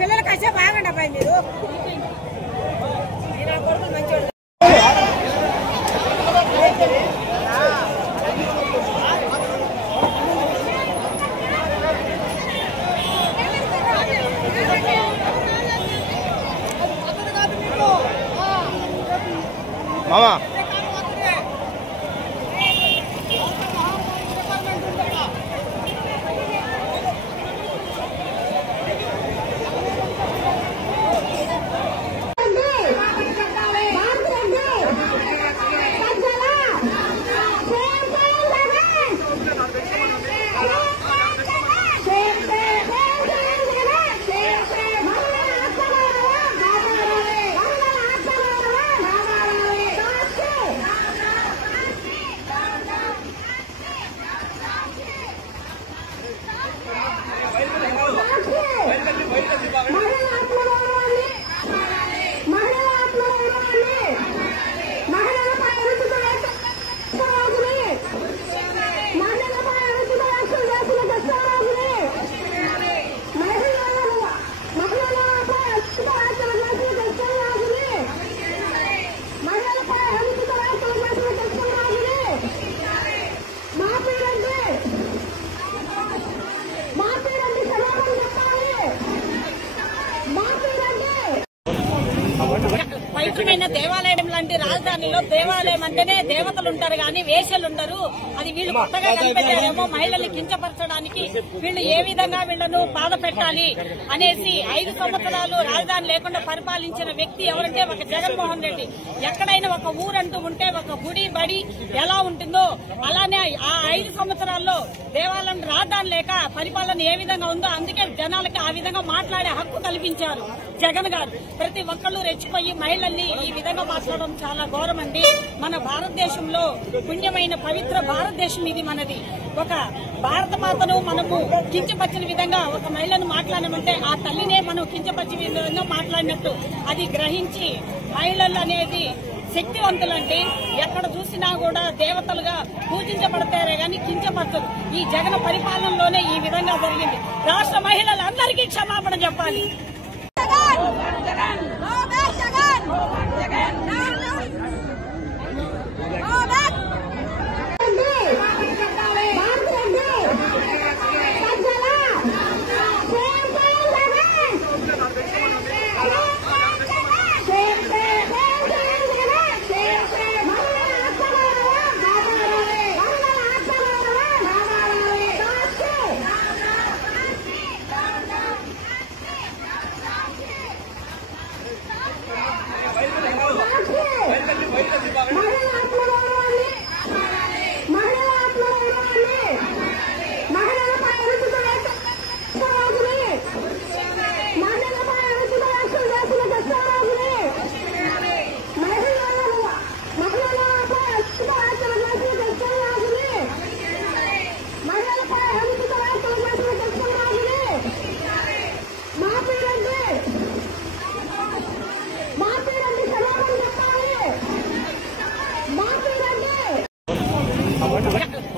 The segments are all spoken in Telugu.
పిల్లలు కాసేపు ఆగండి అబ్బాయి మీరు మామా పవిత్రమైన దేవాలయం లాంటి రాజధానిలో దేవాలయం అంటేనే దేవతలు ఉంటారు కానీ వేశ్యలు ఉండరు. అది వీళ్ళు కొత్తగా కనిపెట్టారేమో మహిళల్ని కించపరచడానికి. వీళ్ళు ఏ విధంగా వీళ్లను బాధ పెట్టాలి అనేసి 5 సంవత్సరాలు రాజధాని లేకుండా పరిపాలించిన వ్యక్తి ఎవరంటే ఒక జగన్మోహన్ రెడ్డి. ఎక్కడైనా ఒక ఊరంటూ ఉంటే ఒక గుడి బడి ఎలా ఉంటుందో అలానే ఆ 5 సంవత్సరాల్లో దేవాలయం రాజధాని లేక పరిపాలన ఏ విధంగా ఉందో అందుకే జనాలకి ఆ విధంగా మాట్లాడే హక్కు కల్పించారు జగన్ గారు. ప్రతి ఒక్కళ్ళు రెచ్చిపోయి మహిళల్ని ఈ విధంగా మాట్లాడడం చాలా ఘోరమండి. మన భారతదేశంలో పుణ్యమైన పవిత్ర భారతదేశం ఇది మనది. ఒక భారత మాతను మనము కించపరిచిన విధంగా ఒక మహిళను మాట్లాడమంటే ఆ తల్లినే మనం కించపరిచిన విధంగా మాట్లాడినట్టు. అది గ్రహించి మహిళలు అనేది శక్తివంతులండి. ఎక్కడ చూసినా కూడా దేవతలుగా పూజించబడతారే గాని కించపరచదు. ఈ జగన్ పరిపాలనలోనే ఈ విధంగా జరిగింది. రాష్ట్ర మహిళలందరికీ క్షమాపణ చెప్పాలి.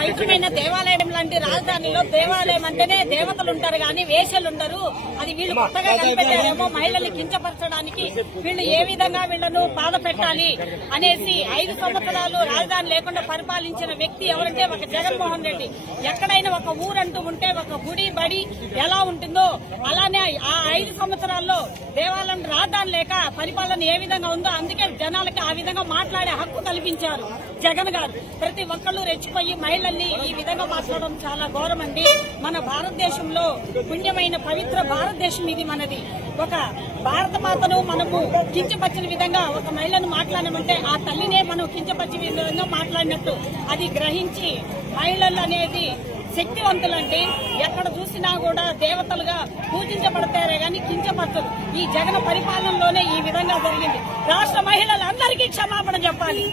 పవిత్రమైన దేవాలయం లాంటి రాజధానిలో దేవాలయం అంటేనే దేవతలు ఉంటారు కానీ వేశ్యలు ఉండరు. అది వీళ్ళు కొత్తగా కనిపెట్టారేమో మహిళల్ని కించపరచడానికి. వీళ్ళు ఏ విధంగా వీళ్లను బాధ పెట్టాలి అనేసి 5 సంవత్సరాలు రాజధాని లేకుండా పరిపాలించిన వ్యక్తి ఎవరంటే ఒక జగన్మోహన్ రెడ్డి. ఎక్కడైనా ఒక ఊరంటూ ఉంటే ఒక గుడి బడి ఎలా ఉంటుందో అలానే ఆ 5 సంవత్సరాల్లో దేవాలయం రాజధాని లేక పరిపాలన ఏ విధంగా ఉందో అందుకే జనాలకి ఆ విధంగా మాట్లాడే హక్కు కల్పించారు జగన్ గారు. ప్రతి ఒక్కళ్ళు రెచ్చిపోయి మహిళల్ని ఈ విధంగా మాట్లాడడం చాలా ఘోరమండి. మన భారతదేశంలో పుణ్యమైన పవిత్ర భారతదేశం ఇది మనది. ఒక భారత మాతను మనము కించపరిచిన విధంగా ఒక మహిళను మాట్లాడమంటే ఆ తల్లినే మనం కించపరిచిన విధంగా మాట్లాడినట్టు. అది గ్రహించి మహిళలు అనేది శక్తివంతులండి. ఎక్కడ చూసినా కూడా దేవతలుగా పూజించబడతారే గాని కించపరచదు. ఈ జగన్ పరిపాలనలోనే ఈ విధంగా జరిగింది. రాష్ట్ర మహిళలందరికీ క్షమాపణ చెప్పాలి.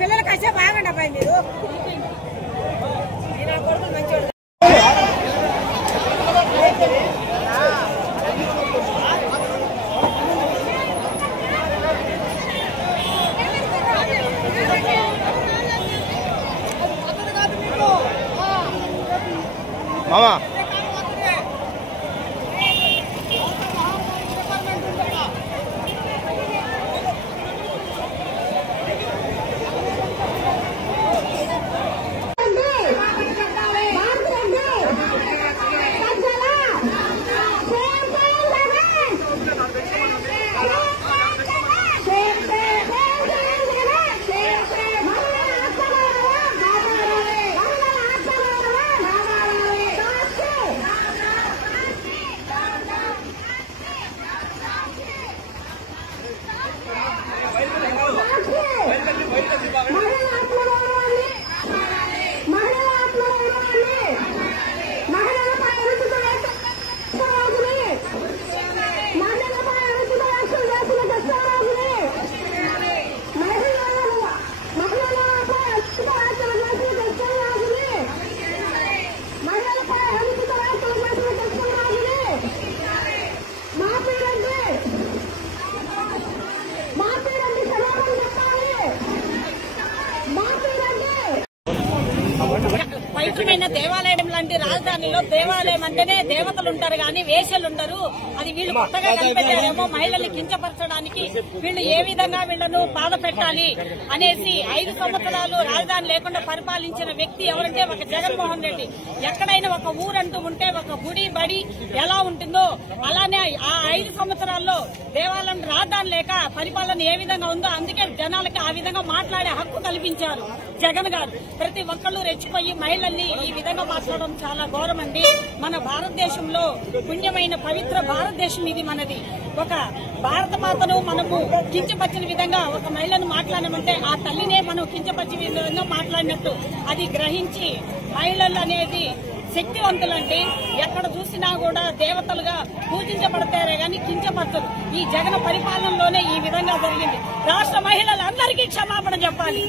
పిల్లలు కాసేపు ఆగండి అబ్బాయి మీరు కొడుకులు మంచి మామా పవిత్రమైన దేవాలయం లాంటి రాజధానిలో దేవాలయం అంటేనే దేవతలు ఉంటారు కానీ వేషలు ఉండరు. అది వీళ్ళు కొత్తగా కనిపెట్టారేమో మహిళల్ని కించపరచడానికి. వీళ్ళు ఏ విధంగా వీళ్లను బాధ పెట్టాలి అనేసి 5 సంవత్సరాలు రాజధాని లేకుండా పరిపాలించిన వ్యక్తి ఎవరంటే ఒక జగన్మోహన్ రెడ్డి. ఎక్కడైనా ఒక ఊరంటూ ఉంటే ఒక గుడి బడి ఎలా ఉంటుందో అలానే ఆ 5 సంవత్సరాల్లో దేవాలయం రాజధాని లేక పరిపాలన ఏ విధంగా ఉందో అందుకే జనాలకి ఆ విధంగా మాట్లాడే హక్కు కల్పించారు జగన్ గారు. ప్రతి ఒక్కళ్ళు రెచ్చిపోయి మహిళల్ని ఈ విధంగా మాట్లాడడం చాలా ఘోరం అండి. మన భారతదేశంలో పుణ్యమైన పవిత్ర భారతదేశం ఇది మనది. ఒక భారత మాతను మనము కించపరిచిన విధంగా ఒక మహిళను మాట్లాడమంటే ఆ తల్లినే మనం కించపరిచిన విధంగా మాట్లాడినట్టు. అది గ్రహించి మహిళలు అనేది శక్తివంతులండి. ఎక్కడ చూసినా కూడా దేవతలుగా పూజించబడతారే గాని కించపరచదు. ఈ జగన్ పరిపాలనలోనే ఈ విధంగా జరిగింది. రాష్ట్ర మహిళలందరికీ క్షమాపణ చెప్పాలి.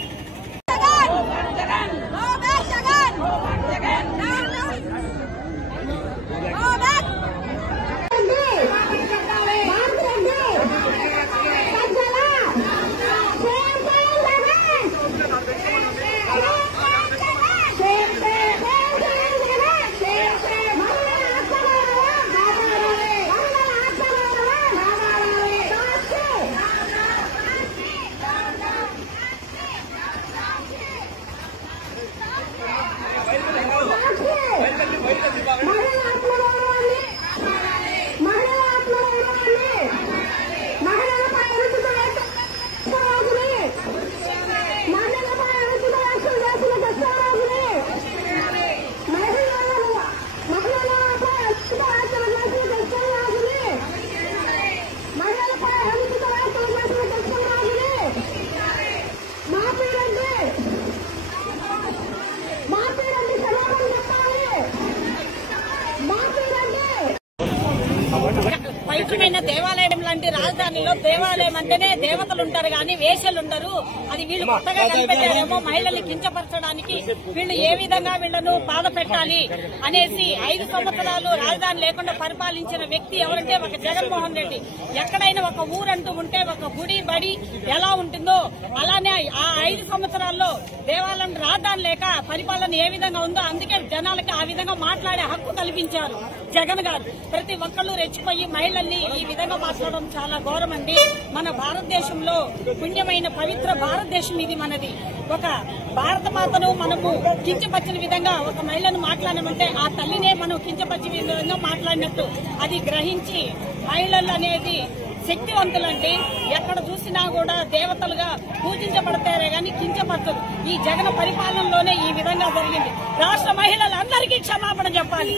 రాజధానిలో దేవాలయం అంటేనే దేవతలు ఉంటారు కానీ వేషలు ఉండరు. అది వీళ్ళు కొత్తగా కనిపెట్టారేమో మహిళల్ని కించపరచడానికి. వీళ్ళు ఏ విధంగా వీళ్లను బాధ పెట్టాలి అనేసి 5 సంవత్సరాలు రాజధాని లేకుండా పరిపాలించిన వ్యక్తి ఎవరంటే ఒక జగన్మోహన్ రెడ్డి. ఎక్కడైనా ఒక ఊరంటూ ఉంటే ఒక గుడి బడి ఎలా ఉంటుందో అలానే ఆ 5 సంవత్సరాల్లో దేవాలయం రాజధాని లేక పరిపాలన ఏ విధంగా ఉందో అందుకే జనాలకి ఆ విధంగా మాట్లాడే హక్కు కల్పించారు జగన్ గారు. ప్రతి ఒక్కళ్ళు రెచ్చిపోయి మహిళల్ని ఈ విధంగా మాట్లాడడం చాలా ఘోరం అండి. మన భారతదేశంలో పుణ్యమైన పవిత్ర భారతదేశం ఇది మనది. ఒక భారత మాతను మనము కించపరిచిన విధంగా ఒక మహిళను మాట్లాడమంటే ఆ తల్లినే మనం కించపరిచిన విధంగా మాట్లాడినట్టు. అది గ్రహించి మహిళలు అనేది శక్తివంతులండి. ఎక్కడ చూసినా కూడా దేవతలుగా పూజించబడతారే గాని కించపరచదు. ఈ జగన్ పరిపాలనలోనే ఈ విధంగా జరిగింది. రాష్ట్ర మహిళలందరికీ క్షమాపణ చెప్పాలి.